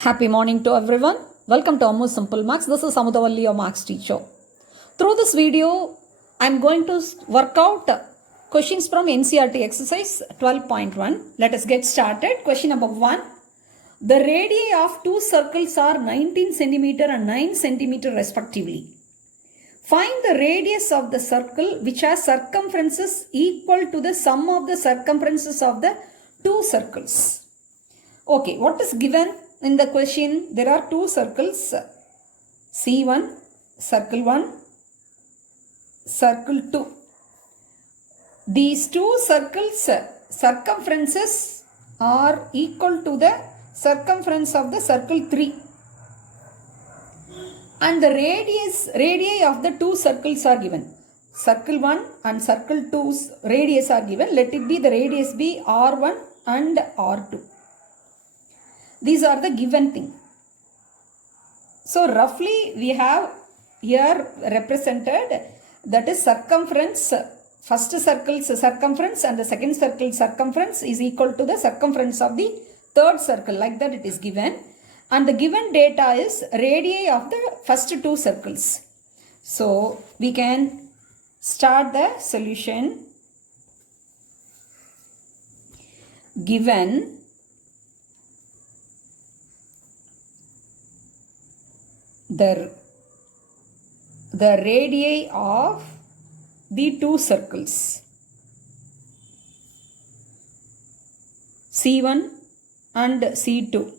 Happy morning to everyone. Welcome to Ammu Simple Maths. This is R.AMUTHAVALLI, your Maths teacher. Through this video, I am going to work out questions from NCERT exercise 12.1. Let us get started. Question number 1. The radii of two circles are 19 cm and 9 cm respectively. Find the radius of the circle which has circumferences equal to the sum of the circumferences of the two circles. Okay, what is given? In the question, there are two circles, C1, circle 1, circle 2. These two circles, circumferences are equal to the circumference of the circle 3. And the radii of the two circles are given. Circle 1 and circle 2's radius are given. Let it be the radius be R1 and R2. These are the given thing. So roughly we have here represented, that is circumference. First circle's circumference and the second circle's circumference is equal to the circumference of the third circle. Like that it is given. And the given data is radii of the first two circles. So we can start the solution. Given the radii of the two circles C1 and C2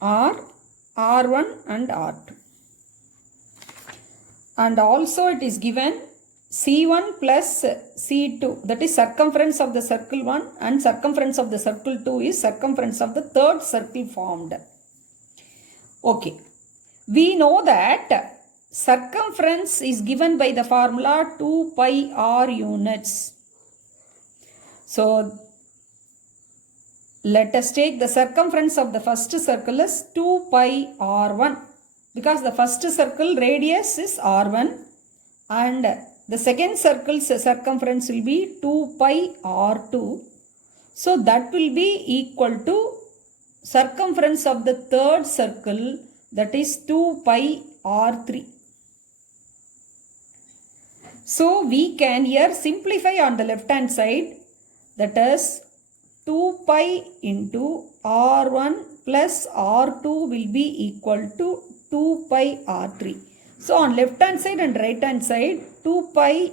are R1 and R2. And also it is given C1 plus C2, that is circumference of the circle 1 and circumference of the circle 2 is circumference of the third circle formed. Okay. We know that circumference is given by the formula 2 pi r units. So, let us take the circumference of the first circle is 2 pi r1 because the first circle radius is r1 and the second circle's circumference will be 2 pi r2. So, that will be equal to circumference of the third circle, that is 2 pi r3. So we can here simplify on the left hand side, that is 2 pi into r1 plus r2 will be equal to 2 pi r3. So on left hand side and right hand side, 2 pi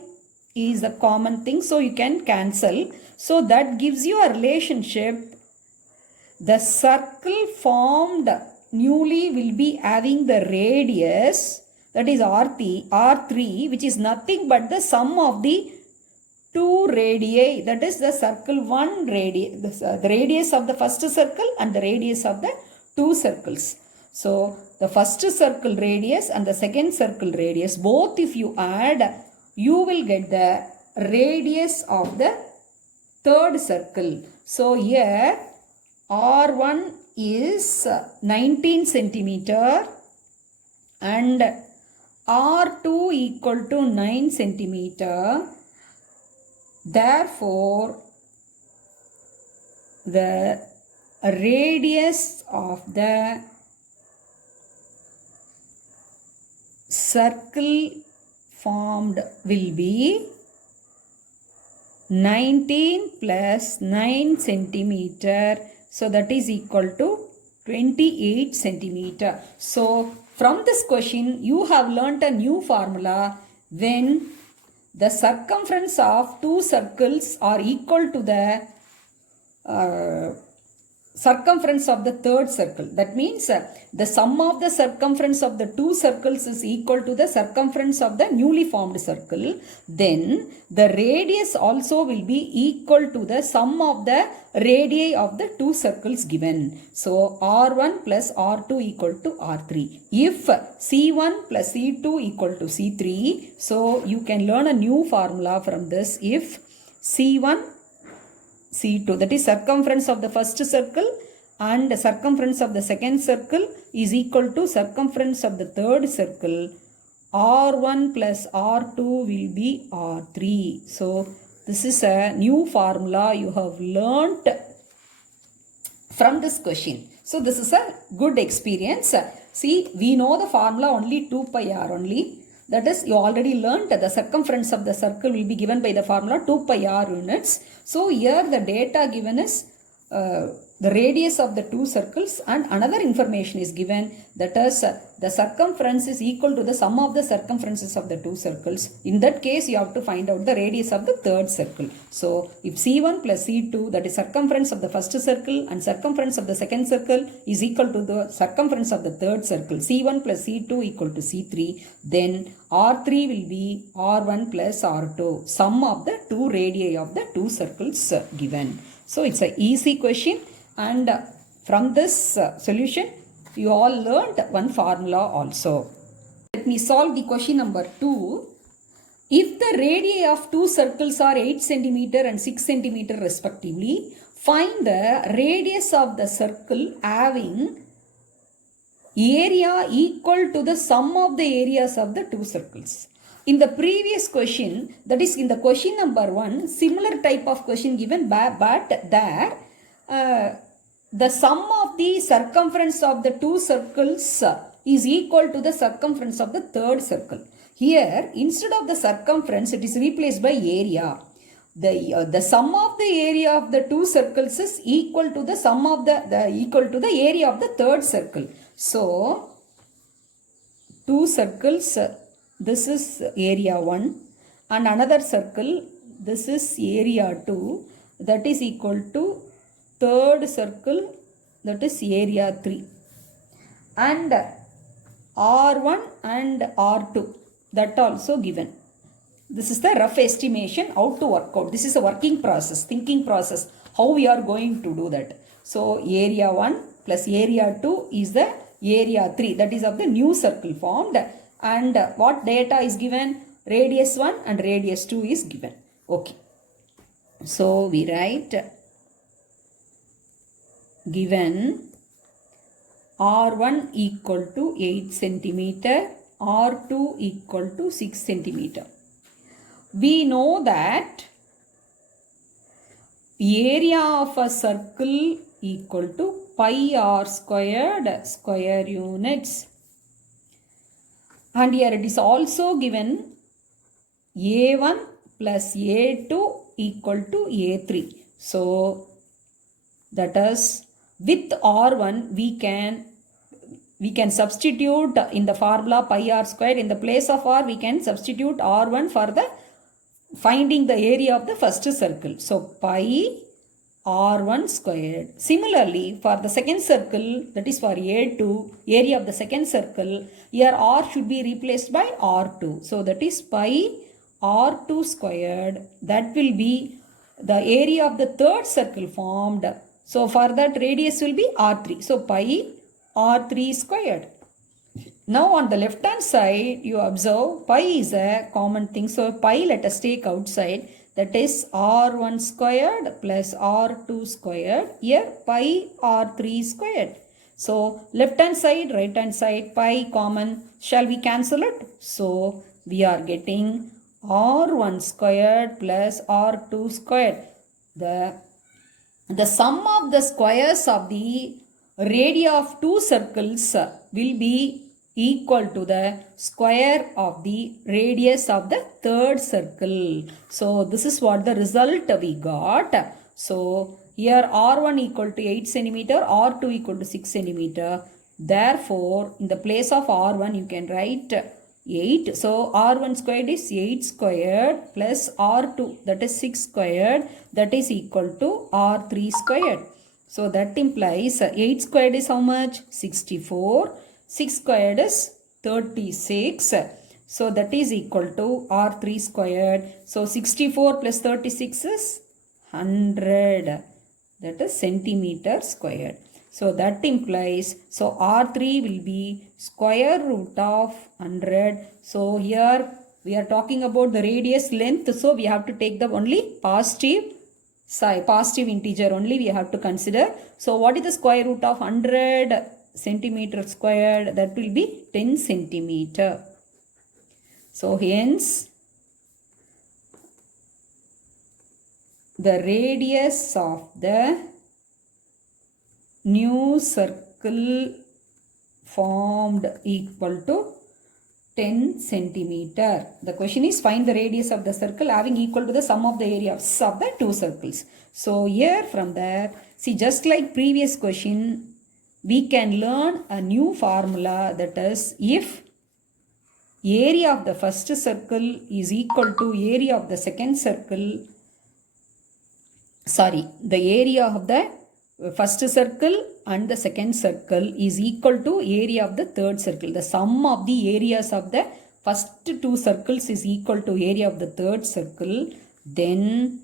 is a common thing, so you can cancel. So that gives you a relationship. The circle formed newly will be having the radius, that is R3, which is nothing but the sum of the two radii, that is the circle 1 radius, the radius of the first circle and the radius of the two circles. So the first circle radius and the second circle radius, both if you add, you will get the radius of the third circle. So here R1 is 19 centimeter and R2 equal to 9 centimeter. Therefore, the radius of the circle formed will be 19 plus 9 centimeter. So that is equal to 28 centimeter. So from this question, you have learnt a new formula when the circumference of two circles are equal to the circumference of the third circle. That means the sum of the circumference of the two circles is equal to the circumference of the newly formed circle. Then the radius also will be equal to the sum of the radii of the two circles given. So R1 plus R2 equal to R3. If C1 plus C2 equal to C3, so you can learn a new formula from this. If C1 C2, that is circumference of the first circle and the circumference of the second circle is equal to circumference of the third circle, R1 plus R2 will be R3. So this is a new formula you have learnt from this question. So this is a good experience. See, we know the formula only 2 pi r only. That is, you already learnt the circumference of the circle will be given by the formula 2 pi r units. So here the data given is the radius of the two circles, and another information is given, that is the circumference is equal to the sum of the circumferences of the two circles. In that case, you have to find out the radius of the third circle. So if C1 plus C2, that is circumference of the first circle, and circumference of the second circle is equal to the circumference of the third circle, C1 plus C2 equal to C3, then R3 will be R1 plus R2, sum of the two radii of the two circles given. So it's an easy question, and from this solution you all learned one formula also. Let me solve the question number 2. If the radii of two circles are 8 cm and 6 cm respectively, find the radius of the circle having area equal to the sum of the areas of the two circles. In the previous question, that is in the question number 1, similar type of question given, but there the sum of the circumference of the two circles is equal to the circumference of the third circle. Here, instead of the circumference, it is replaced by area. The sum of the area of the two circles is equal to the sum of the area of the third circle. So, two circles, this is area 1, and another circle, this is area 2, that is equal to third circle, that is area 3, and R1 and R2, that also given. This is the rough estimation how to work out. This is a working process, thinking process, how we are going to do that. So area 1 plus area 2 is the area 3, that is of the new circle formed, and what data is given? Radius 1 and radius 2 is given. Okay. So we write given R1 equal to 8 cm, R2 equal to 6 cm. We know that area of a circle equal to pi r squared square units, and here it is also given A1 plus A2 equal to A3. So that is, with R1 we can substitute in the formula pi r square. In the place of r we can substitute R1 for the finding the area of the first circle. So pi R1 squared. Similarly, for the second circle, that is for A2, area of the second circle, here R should be replaced by R2. So that is pi R2 squared. That will be the area of the third circle formed. So for that, radius will be R3. So pi R3 squared. Now on the left hand side, you observe pi is a common thing. So pi let us take outside. That is R1 squared plus R2 squared. Here pi R3 squared. So left hand side, right hand side, pi common. Shall we cancel it? So we are getting R1 squared plus R2 squared. The sum of the squares of the radii of two circles will be equal to the square of the radius of the third circle. So this is what the result we got. So here R1 equal to 8 cm, R2 equal to 6 cm. Therefore, in the place of R1 you can write 8. So R1 squared is 8 squared plus R2, that is 6 squared, that is equal to R3 squared. So that implies 8 squared is how much? 64. 6 squared is 36. So that is equal to R3 squared. So 64 plus 36 is 100. That is centimeter squared. So that implies, so R3 will be square root of 100. So here we are talking about the radius length. So we have to take the only positive side, positive integer only we have to consider. So what is the square root of 100 centimeter squared? That will be 10 centimeter. So hence the radius of the new circle circle formed equal to 10 centimeter. The question is find the radius of the circle having equal to the sum of the areas of the two circles. So here from there, see, just like previous question, we can learn a new formula, that is if area of the first circle is equal to area of the second circle, the area of the first circle and the second circle is equal to area of the third circle. The sum of the areas of the first two circles is equal to area of the third circle. Then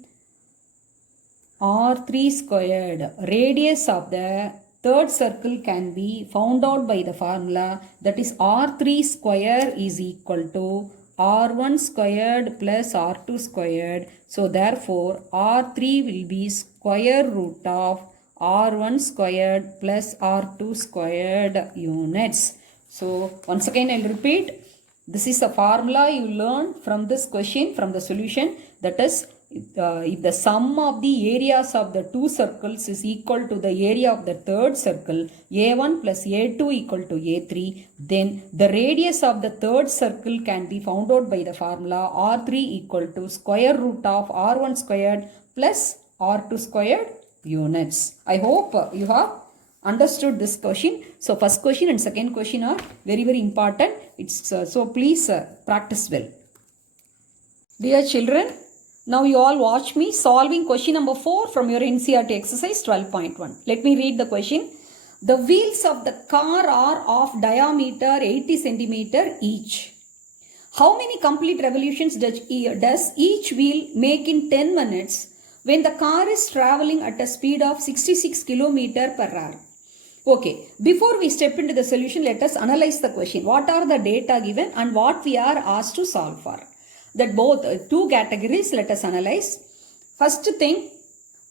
R3 squared, radius of the third circle, can be found out by the formula, that is R3 square is equal to R1 squared plus R2 squared. So therefore R3 will be square root of R1 squared plus R2 squared units. So once again I'll repeat, this is a formula you learn from this question, from the solution, that is if the sum of the areas of the two circles is equal to the area of the third circle, A1 plus A2 equal to A3, then the radius of the third circle can be found out by the formula R3 equal to square root of R1 squared plus R2 squared units. I hope you have understood this question. So first question and second question are very, very important. So please practice well. Dear children, now you all watch me solving question number 4 from your NCERT exercise 12.1. Let me read the question. The wheels of the car are of diameter 80 centimeter each. How many complete revolutions does each wheel make in 10 minutes when the car is traveling at a speed of 66 km per hour? Okay, before we step into the solution, let us analyze the question. What are the data given and what we are asked to solve for? That both two categories, let us analyze. First thing,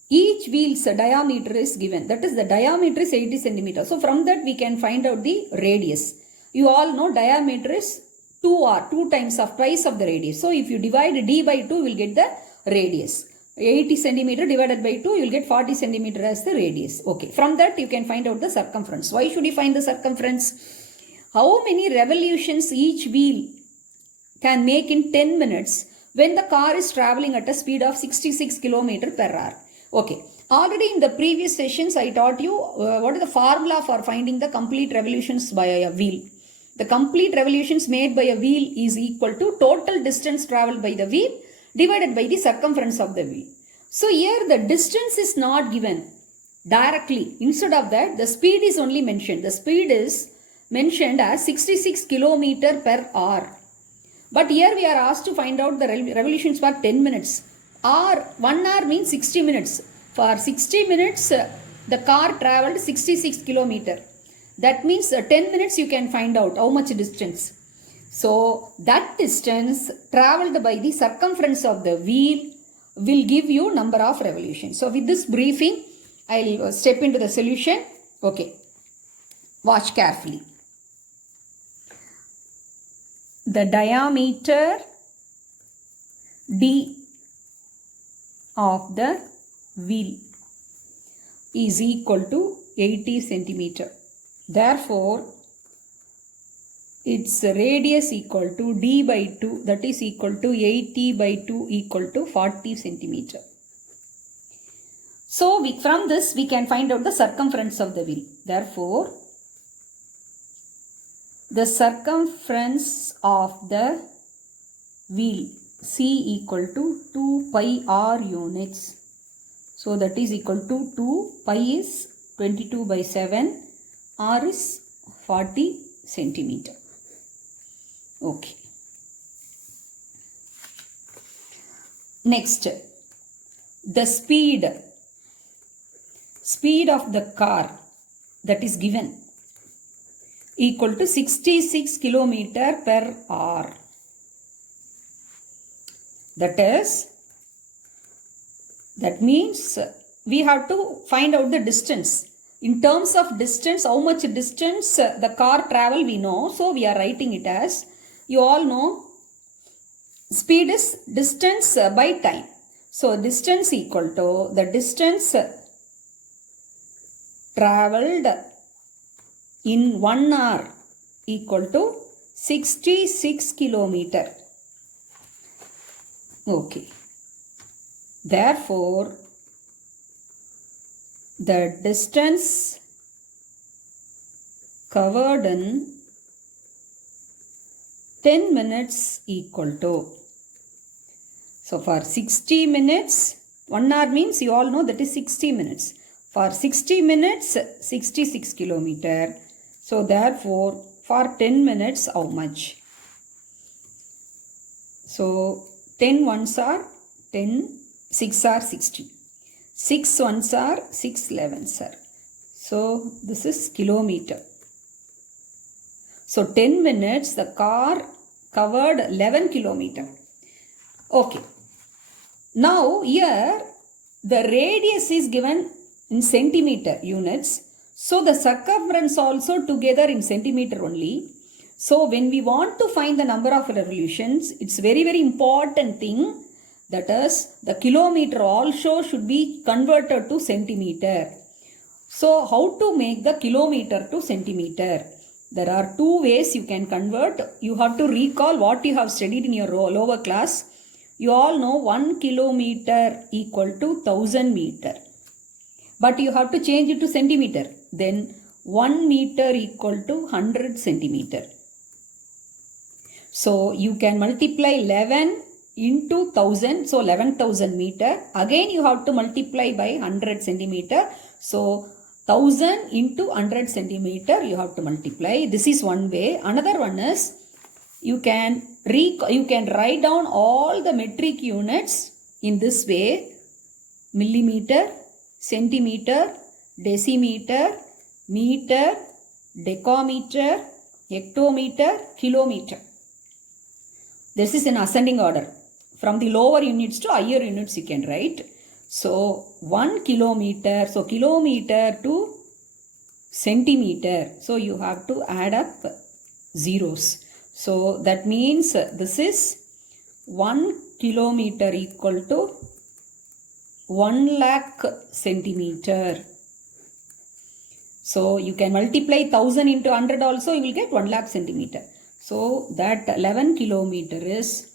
each wheel's diameter is given. That is, the diameter is 80 centimeters. So from that we can find out the radius. You all know diameter is 2 times of twice of the radius. So if you divide d by 2, you will get the radius. 80 centimeter divided by 2, you will get 40 centimeter as the radius. Okay, from that you can find out the circumference. Why should you find the circumference? How many revolutions each wheel can make in 10 minutes when the car is traveling at a speed of 66 km per hour. Okay, already in the previous sessions I taught you what is the formula for finding the complete revolutions by a wheel. The complete revolutions made by a wheel is equal to total distance traveled by the wheel divided by the circumference of the wheel. So here the distance is not given directly. Instead of that, the speed is only mentioned. The speed is mentioned as 66 km per hour. But here we are asked to find out the revolutions for 10 minutes. 1 hour means 60 minutes. For 60 minutes, the car traveled 66 km. That means 10 minutes you can find out how much distance. So that distance traveled by the circumference of the wheel will give you number of revolutions. So with this briefing, I will step into the solution. Okay, watch carefully. The diameter d of the wheel is equal to 80 centimeter. Therefore, its radius equal to d by 2, that is equal to 80 by 2 equal to 40 centimeter. So from this we can find out the circumference of the wheel. Therefore, the circumference of the wheel C equal to 2 pi r units. So that is equal to 2 pi is 22 by 7, r is 40 centimeter. Okay. Next, the speed of the car that is given equal to 66 km per hour. That means we have to find out the distance. In terms of distance, how much distance the car travel we know. So we are writing it as, you all know, speed is distance by time. So distance equal to the distance traveled in 1 hour equal to 66 kilometer. Okay. Therefore, the distance covered in 10 minutes equal to. So for 60 minutes, 1 hour means you all know that is 60 minutes. For 60 minutes, 66 kilometer. So therefore, for 10 minutes, how much? So 10 ones are 10, 6 are 60. 6 ones are 6 11s are. So this is kilometer. So 10 minutes, the car covered 11 kilometer. Okay. Now here the radius is given in centimeter units. So the circumference also together in centimeter only. So when we want to find the number of revolutions, it's very important thing, that is the kilometer also should be converted to centimeter. So how to make the kilometer to centimeter? There are two ways you can convert. You have to recall what you have studied in your lower class. You all know 1 kilometer equal to 1000 meter. But you have to change it to centimeter. Then 1 meter equal to 100 centimeter. So you can multiply 11 into 1000. So 11,000 meter. Again you have to multiply by 100 centimeter. So 1000 into 100 centimeter you have to multiply. This is one way. Another one is you can write down all the metric units in this way: millimeter, centimeter, decimeter, meter, decameter, hectometer, kilometer. This is in ascending order. From the lower units to higher units you can write. So 1 kilometer, so kilometer to centimeter. So you have to add up zeros. So that means this is 1 kilometer equal to 1 lakh centimeter. So you can multiply 1000 into 100 also, you will get 1 lakh centimeter. So that 11 kilometer is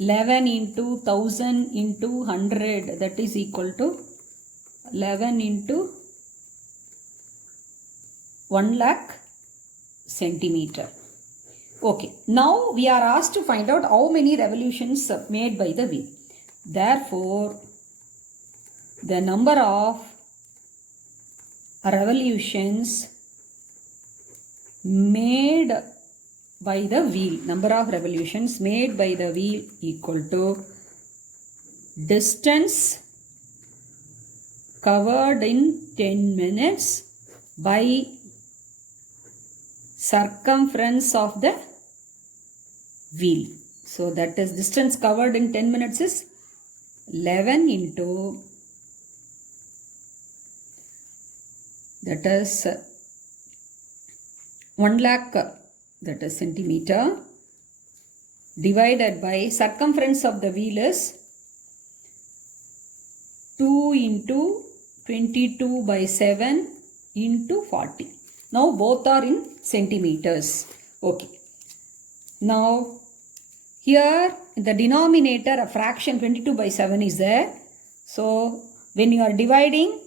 11 into 1000 into 100, that is equal to 11 into 1 lakh centimeter. Okay, now we are asked to find out how many revolutions made by the wheel. Therefore, the number of revolutions made by the wheel, number of revolutions made by the wheel equal to distance covered in 10 minutes by circumference of the wheel. So that is distance covered in 10 minutes is 11 into, that is 1 lakh, that is centimeter, divided by circumference of the wheel is 2 into 22 by 7 into 40. Now both are in centimeters. Okay. Now here in the denominator a fraction 22 by 7 is there. So when you are dividing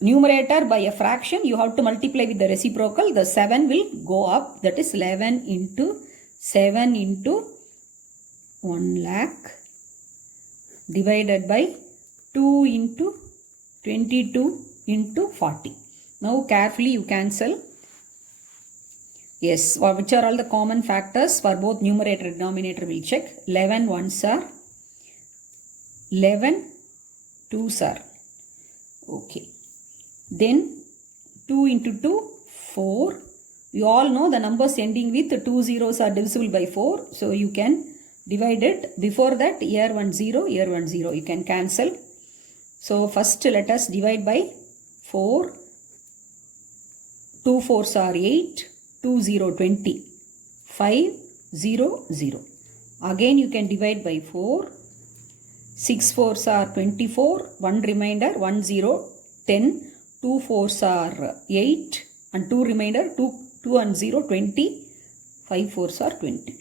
numerator by a fraction, you have to multiply with the reciprocal. The 7 will go up. That is 11 into 7 into 1 lakh divided by 2 into 22 into 40. Now carefully you cancel. Yes, which are all the common factors for both numerator and denominator we'll check. 11 ones are, 11 twos are. Okay. Then 2 into 2, 4. You all know the numbers ending with 2 zeros are divisible by 4. So you can divide it. Before that, here 1 0, here 1 0. You can cancel. So first let us divide by 4. 2 4s are 8. 2 0 20. 5 0 0. Again you can divide by 4. 6 4s are 24. 1 remainder 1 0 10. 2 4s are 8 and 2 remainder, 2 and 0, 20, 5 4s are 20.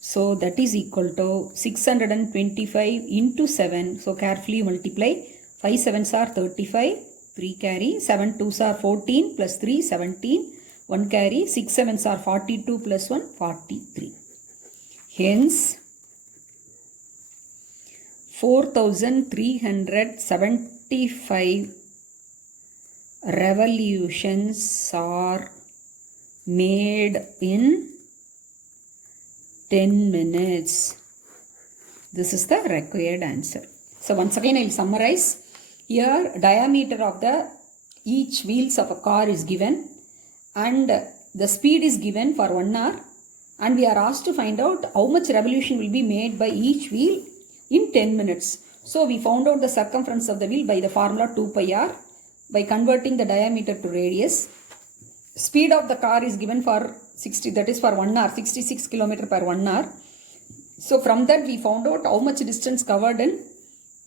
So that is equal to 625 into 7. So carefully multiply. 5 7s are 35, 3 carry, 7 2s are 14 plus 3, 17, 1 carry, 6 7s are 42 plus 1, 43. Hence, 4,375 revolutions are made in 10 minutes. This is the required answer. So once again I will summarize. Here diameter of the each wheels of a car is given and the speed is given for 1 hour, and we are asked to find out how much revolution will be made by each wheel in 10 minutes. So we found out the circumference of the wheel by the formula 2 pi r by converting the diameter to radius. Speed of the car is given for 60, that is for 1 hour, 66 km per 1 hour. So from that we found out how much distance covered in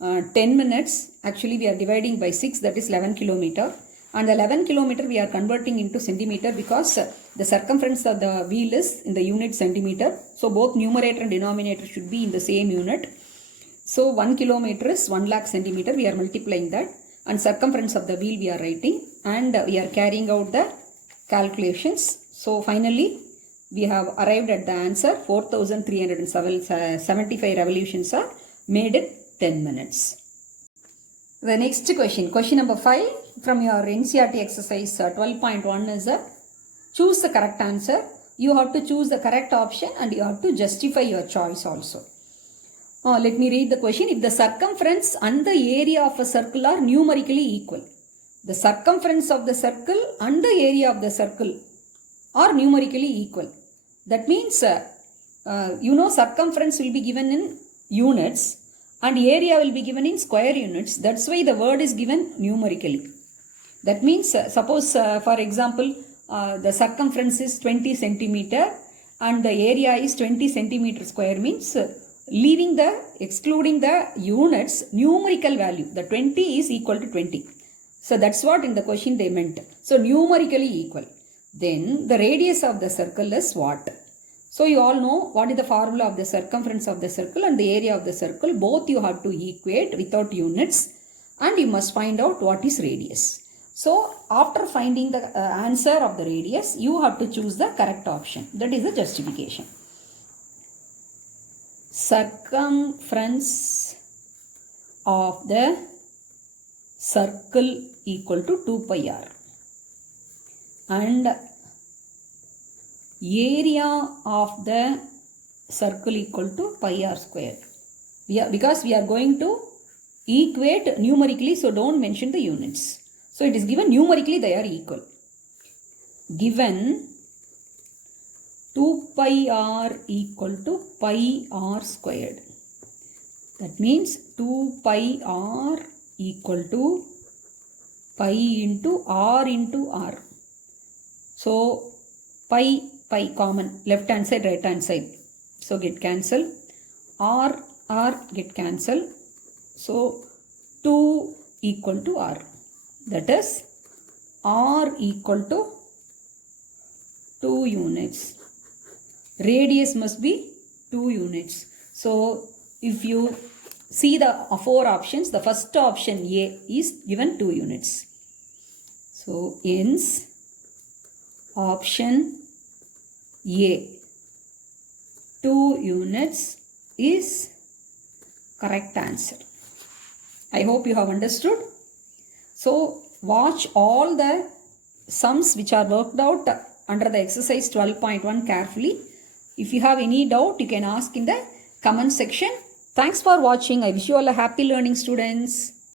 10 minutes. Actually we are dividing by 6, that is 11 km. And the 11 km we are converting into centimeter because the circumference of the wheel is in the unit centimeter. So both numerator and denominator should be in the same unit. So 1 km is 1 lakh centimeter. We are multiplying that, and circumference of the wheel we are writing, and we are carrying out the calculations. So finally we have arrived at the answer. 4,375 revolutions are made in 10 minutes. The next question number 5 from your NCERT exercise 12.1 is choose the correct answer. You have to choose the correct option and you have to justify your choice also. Let me read the question. If the circumference and the area of a circle are numerically equal, the circumference of the circle and the area of the circle are numerically equal. That means, circumference will be given in units and area will be given in square units. That's why the word is given numerically. That means, suppose for example, the circumference is 20 centimeter and the area is 20 centimeter square, means excluding the units, numerical value, the 20 is equal to 20. So that's what in the question they meant. So numerically equal. Then the radius of the circle is what? So you all know what is the formula of the circumference of the circle and the area of the circle. Both you have to equate without units, and you must find out what is radius. So after finding the answer of the radius, you have to choose the correct option. That is the justification. Circumference of the circle equal to 2 pi r and area of the circle equal to pi r squared. Because we are going to equate numerically, so don't mention the units. So it is given numerically they are equal. Given 2 pi r equal to pi r squared. That means 2 pi r equal to pi into r. So pi common, left hand side, right hand side. So get cancel. R get cancel. So 2 equal to r. That is r equal to 2 units. Radius must be 2 units. So if you see the 4 options, the first option A is given 2 units. So hence option A, 2 units is correct answer. I hope you have understood. So watch all the sums which are worked out under the exercise 12.1 carefully. If you have any doubt, you can ask in the comment section. Thanks for watching. I wish you all a happy learning, students.